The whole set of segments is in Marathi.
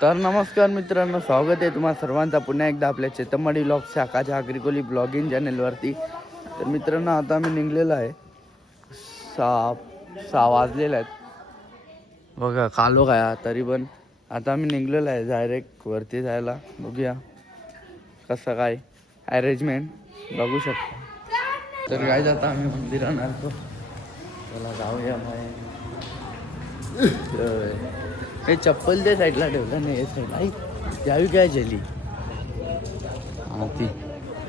तर नमस्कार मित्रांनो स्वागत आहे तुम्हा सर्वांचा. पुन्हा एकदा आपल्या चेतमडी ब्लॉग शाखाच्या आग्रिकोली ब्लॉगिंग चॅनेलवरती. तर मित्रांनो आता आम्ही निघलेलो आहे. सहा सहा वाजलेला आहेत. बघा कालो काय तरी पण. आता मी निघलेलो आहे डायरेक्ट वरती जायला. बघूया कसं काय अरेंजमेंट बघू शकता. तर काय जाता आम्ही मंदिरात आलतो. चला जाऊया मग. हे चप्पल त्या साईडला ठेवलं नाही साईडला आई यावी काय झाली ती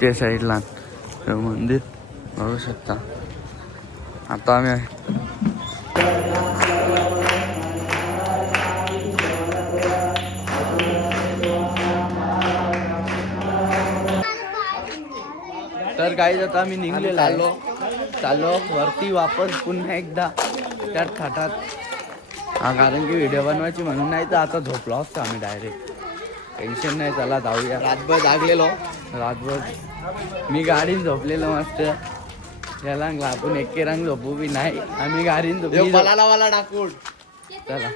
त्या साईडला मंदिर बघू शकता. आता आम्ही तर काही आता आम्ही निघलेलो चाललो चाललो वरती वापस पुन्हा एकदा. त्यात थाटात. हा कारण की व्हिडिओ बनवायची म्हणून नाही तर आता झोपलो असतो आम्ही डायरेक्ट टेन्शन नाही चला जाऊया. रातभर जागलेलो. रातभर. मी गाडीन झोपलेलो मस्त. याला आपण एके रंग झोपू बी नाही. आम्ही मला लावाला टाकून. चला.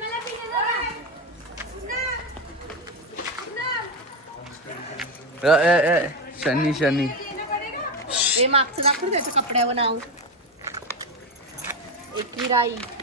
ए, ए, शनी शनी. हे मागचं दाखवू त्याच्या कपड्यावर नाव. एकविराई धन्वी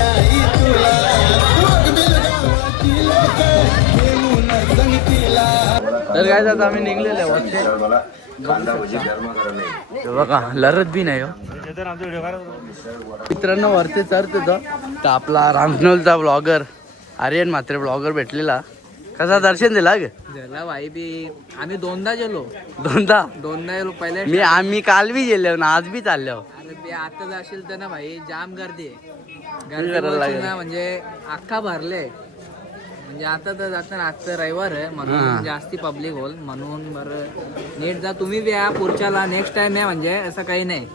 तर काय जात आम्ही निघलेलो बघा लरत बी नाही हो. मित्रांनो वरती चढत होतो तर आपला रामनोलचा ब्लॉगर आर्यन मात्रे ब्लॉगर भेटलेला. कसा दर्शन दिला ग? झाला भाई बी. आम्ही दोनदा गेलो. दोनदा? दोनदा गेलो पहिले मी आम्ही काल बी गेलो ना आज बी चाललो. आता जाशील तर ना भाई जाम गर्दी आहे. करायला गर्दी म्हणजे अख्खा भरले म्हणजे आता तर जाताना आजचं रविवार आहे हा. म्हणून जास्ती पब्लिक होल म्हणून बरं. नीट जा तुम्ही बी या पुढच्याला नेक्स्ट टाइम आहे म्हणजे असं काही नाही.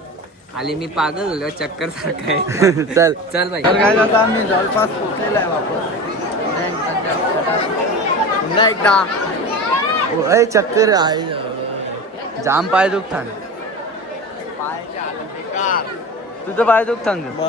आली मी पागल झालो चक्कर सारखं आहे. चल. चल भाई तर काय जाता आम्ही जवळपास पोहोचलेलो आहे वापस. पुन्हा एकदा. ए चक्कर आहे. जाम पाय दुखतान तुझं पाय दुखतान का?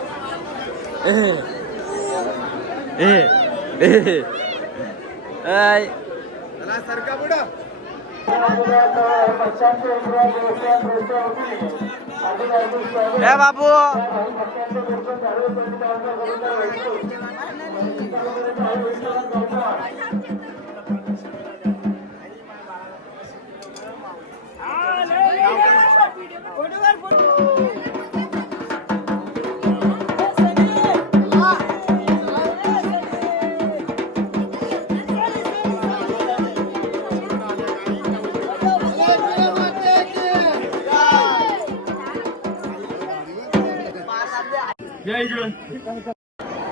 सरका पुढं ए बाबू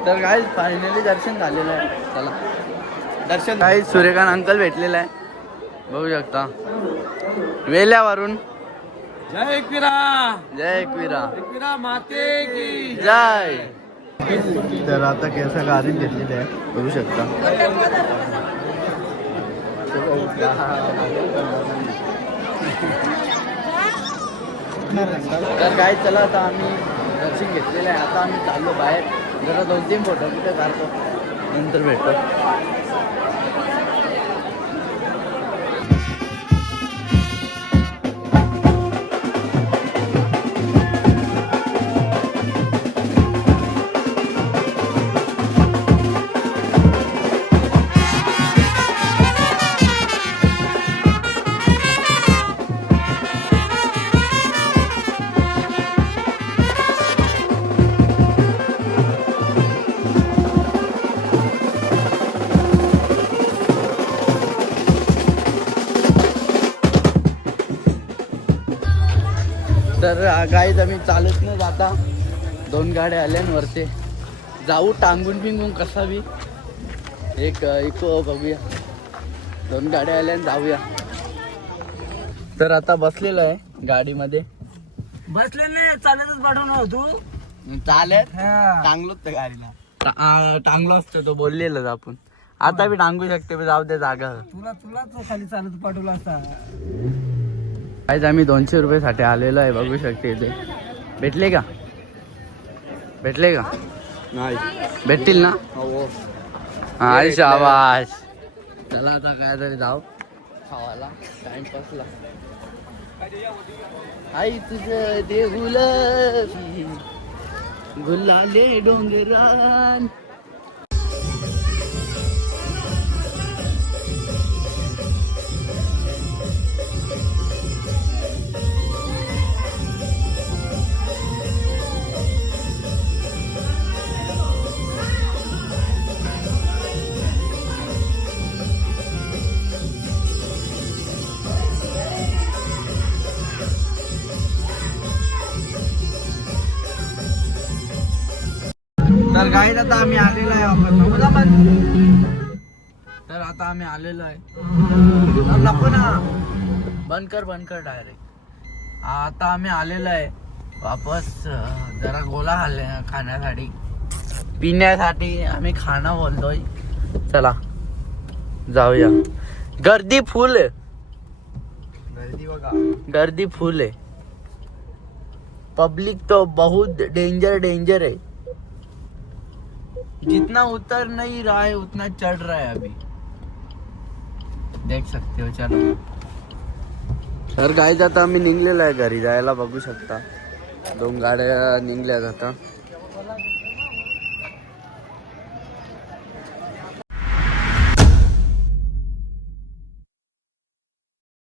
तर काय फायनली दर्शन झालेलं आहे. चला. दर्शन काय सूर्यकांत अंकल भेटलेला आहे. बघू शकता. वेल्यावरून. जय एकविरा. जय एकविरा. एकविरा माते की. जय. तर आता केसा गाडी घेतलेली आहे. बघू शकता. तर काय चला आता आम्ही दर्शन घेतलेलं आहे. आता आम्ही चाललो बाहेर. जरा दोन तीन फोटो तिथे काढतो. नंतर भेटतो गाईज आम्ही चालत न जाता. दोन गाड्या आल्यांवरती जाऊ टांगून पिंगून कसा बी. एक इको बघूया. दोन गाड्या आल्यान जाऊया. तर आता बसलेलो आहे गाडीमध्ये. बसले नाही चालतच पाठवणार तू. चालेल टांगलोच त्या गाडीला. टांगलो असतो तो बोललेलं आपण. आता बी टांगू शकते जाऊ दे जागा. तुला तुलाच खाली चालत पाठवला असता. आज आम्ही दोनशे रुपये आलेलो आहे बघू शकते इथे. भेटले का? भेटले का? नाही. भेटतील ना? हो. हाय शाबाश चला आता काय तरी जाऊ खावाला टाइमपासला आई तुझं देऊल गुलाले डोंगरान. तर गाईत आता आम्ही आलेलो आहे तर आता आम्ही आलेलो आहे. नको ना. बंद कर बंद कर डायरेक्ट आता आम्ही आलेलो आहे वापस जरा गोला खाल्ले खाण्यासाठी. पिण्यासाठी आम्ही खाणं बोलतोय. चला. जाऊया. गर्दी फुल आहे. गर्दी बघा. गर्दी फुल है पब्लिक तो बहुत डेंजर डेंजर है जितना उतर नहीं रहा है उतना चढ़ रहा है अभी। देख सकते हो चलो। तर गाय आता आम्ही निघलेला आहे घरी. जायला बघू शकता. दोन गाड्या निघल्या आता